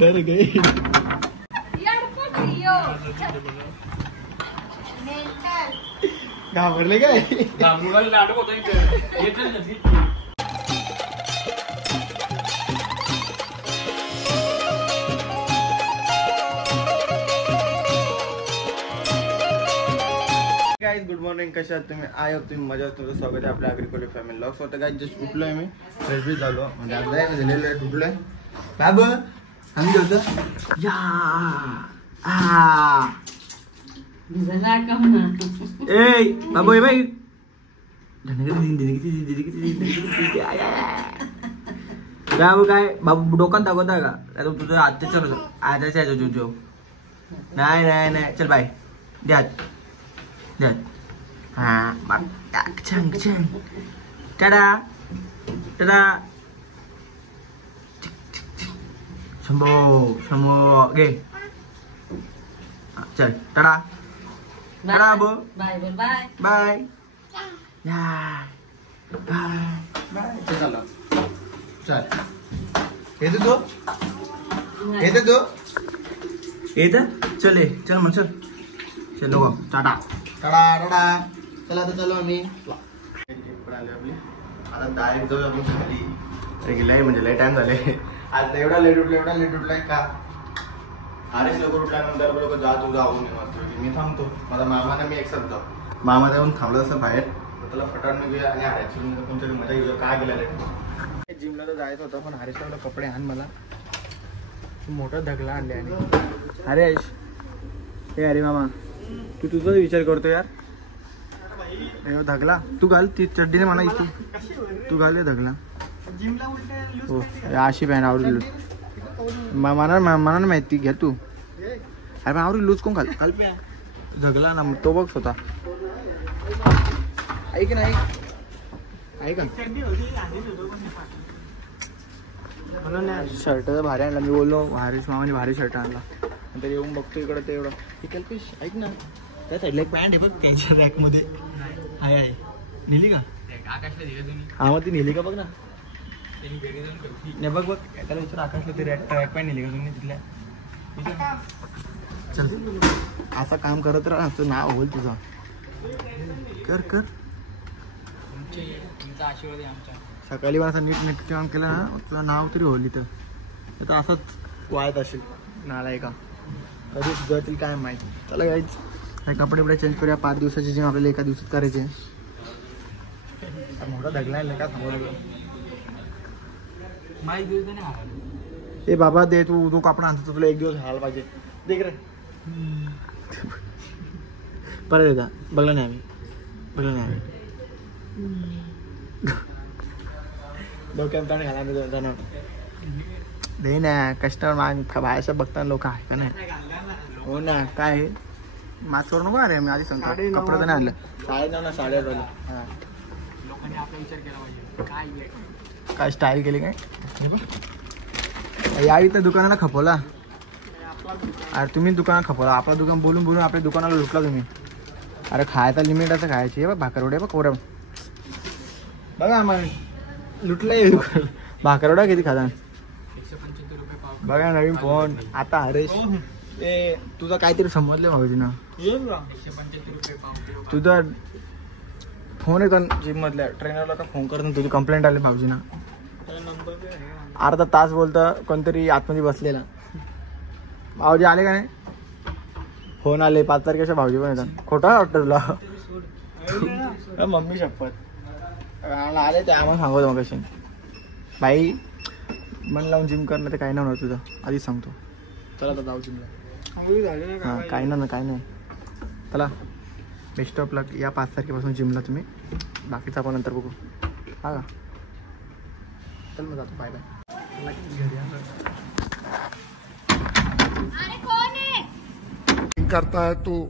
डर गई घाबरले काय नाटक होतं गाइस गुड मॉर्निंग. कशा आहात तुम्ही? आय होप तुम्ही मजा. तुमचं स्वागत आहे आपल्या अग्रिकोली फॅमिली ब्लॉग्स. स्वतः गाइस जस्ट उठलोय मी, फ्रेश बी झालो म्हणजे आज झालेलं उठलोय. बाबा आम्ही होतं या ए बाबू ए बाई बाबू काय बाबू डोकात दाखवता का? तुझं आत्याच्या जो नाही नाही नाही चल बाय द्या द्या. हा छान छान टाडा टाडा शंभो शंभो गे चल टाडा टाडा बो बाय बाय बाय या बाय बाय चल चल येते तो येते चल चल मग चल चलो टाटा टाटा टाटा. चला तर चलो आम्ही आपली आता डायरेक्ट जाऊ आपण घरी. गेलाय म्हणजे लय टाइम झाले आज. एवढा लेट उठलाय का? अरेच लवकर उठल्यानंतर लोक जा तू जाऊन मी थांबतो. माझा मामाने मी एकसाथ जाऊ. मामा जाऊन थांबलं असं बाहेर त्याला फटाण घेऊया आणि हरेश कोणतरी मजा घेऊया. काय गेलेलं जिमला तर जायचं होतं पण हरेशला कपडे आण मला मोठा धगला आणले. आणि हरेश हे अरे मामा तू तुझाच विचार करतो यार. धगला तू घाल ती चड्डीने म्हणा इथू तू घाल धगला हो अशी पॅन आवडली मना माहिती घ्या तू. अरे आवडली लूज कोण घाल धगला ना तो बघ स्वतः. ऐक ना ऐक शर्ट तर भारी आणला. मी बोललो हरीश मामाने भारी शर्ट आणला नंतर येऊन बघतो इकडं ते एवढं. कल्पेश ऐक ना त्या साईडला एक पॅन्ट आहे बघ त्यांच्या रॅकमध्ये आहे नेली का? हा मग ती नेली का बघ ना. नाही बघ बघ त्याला विचार आकाशला ती ट्रॅक पॅन्ट नेली का तुम्ही तिथल्या? चल असं काम करत राहा तुझं नाव होईल तुझं. कर कर आशीर्वाद आमचा. सकाळी मला असं नीट नेट काम केलं ना तुला नाव तरी होईल इथं. तर असंच वाळत असेल नाला का कधी सुधारतील काय माहिती. चला गाईच काही कपडे बिपडे चेंज करूया. 5 दिवसाची जिम आपल्याला एका दिवसात करायचे. मोठा धगला का समोर ए बाबा दे तू कापड आणतो तुला एक दिवस घालायला पाहिजे. देख रे परत येता बघलं नाही आम्ही डोक्यात ताण घाला दे ना. कस्टमर बाहेरच्या बघताना लोक आहे का नाही. हो ना काय मास्कवर नको अरे मी आधी सांगतो कपडे तर नाही आणलं. 9:30 8:30 वाजले. हां लोकांनी आपला विचार केला पाहिजे काय स्टाईल केली काय यावी तर दुकानाला खपवला. अरे तुम्ही दुकानात खपवला. आपलं दुकान बोलून बोलून आपल्या दुकानाला लुटला तुम्ही. अरे खायचा लिमिट असं खायची बघ. भाकरवडे बघ कोरम बघा आम्हाला लुटलंय दुकान. भाकरवडा किती खाता 175 रुपये पाव. बघा नवीन फोन आता. हरेश ए तुझं काहीतरी समजलं भाऊजी ना 175 रुपये पाव. तुझा फोन आहे का जिम मधल्या ट्रेनरला का फोन करतो तुझी कंप्लेंट आली भाऊजीना. अर्धा तास बोलतं कोणतरी आतमध्ये बसलेला. भाऊजी आले का नाही? फोन आले 5 तारखेच्या भाऊजी पण येतात. खोटा वाटतं तुला? मम्मी शपथ आले ते आम्हाला सांगतो मग कशी भाई मन लावून जिम करणं ते काही नाही होणार तुझं आधीच सांगतो. चला आता जाऊ जिमला. हां काय नाही चला बेस्ट ऑफ लक. या 5 तारखेपासून जिमला तुम्ही. बाकीचं आपण नंतर बघू हा का. चल मग जातो बाय बाय. करता है तू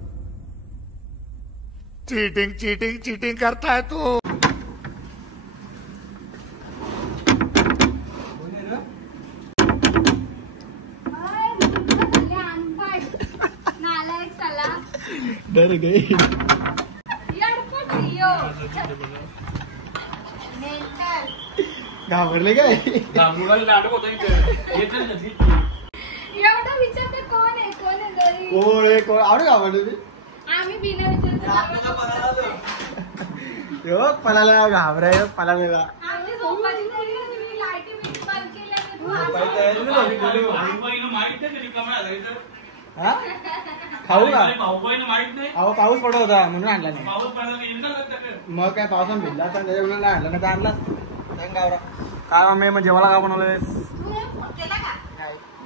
चीटिंग करता है तू. डर गई घाबरले काय? नाटक होतं आवडे का आवडले आम्ही बिना विचारता पलाला घाबराय पलाला आम्ही झोपायची तयारी होती, मी लाईटी बिटी बंद केल्या तू खाऊ का माहित नाही अहो पाऊस पडत होता म्हणून आणला नाही पाऊस पडला की येणार का त्याकडे? मग काय पावसानं भिजला असता त्याच्यामुळे नाही आणला नाही तर आणलाच गावरा काय मम्मी मग जेवायला काय बनवलंय तू हे फोन केला का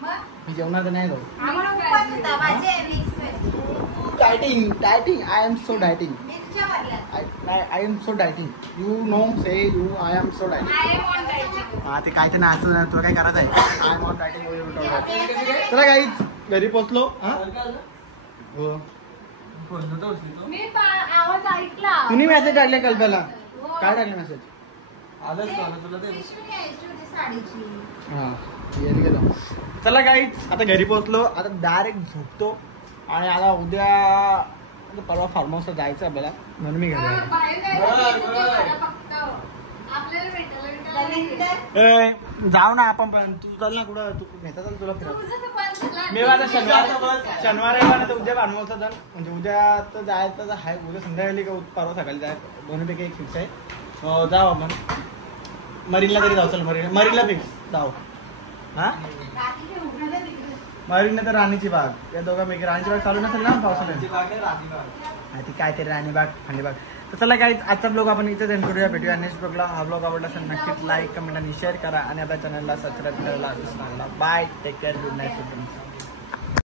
मग मी जेवणार तर नाही जाऊ आम्हाला उपवास होता माझे dieting I am so dieting मिरच्या भरल्या I am so dieting you know say you I am so dieting I am on dieting हा ते काय ते नाचत तुला काय करायचं आहे आय एम ऑन डायटिंग चला काही घरी पोचलो हा हो मी आवाज ऐकला तुम्ही मेसेज टाकले कल्पना काय टाकले मेसेज पिशवी घ्यायची होती साडीची हा येत गेलो चला काही आता घरी पोहोचलो आता डायरेक्ट झोपतो आणि आता उद्या परवा फार्म हाऊसला जायचं आपल्याला म्हणून मी घरी आलो. बाहेर जायचं फक्त आपल्याला भेटायला जाऊ ना आपण पण तू चाल ना कुठं तू नेता चाल तुला फिरव तुझं तर बंद झालं. मी आता शनिवार आहे ना तर उद्या फार्म हाऊसला जाण म्हणजे उद्या तर जायचं तर आहे उद्या संध्याकाळी का परवा सकाळी जाय दोन्हीपैकी एक फिक्स आहे जाऊ आपण मरीनला तरी जाऊ चल मरीनला फिक्स जाऊ हा रात्री उघडलं तिकडे. मरीन तर राणीची बाग या दोघांपैकी राणीची बाग चालू नसेल ना पावसाळ्यात हा ती काय ते राणीबाग खांडीबाग तर चला काही आजचा ब्लॉग आपण इथेच एंड करूया भेटूया नेक्स्ट ब्लॉगला हा ब्लॉग आवडला असेल नक्कीच लाईक कमेंट आणि शेअर करा आणि आपल्या चॅनलला सबस्क्राईब करायला विसरू नका bye take care good night.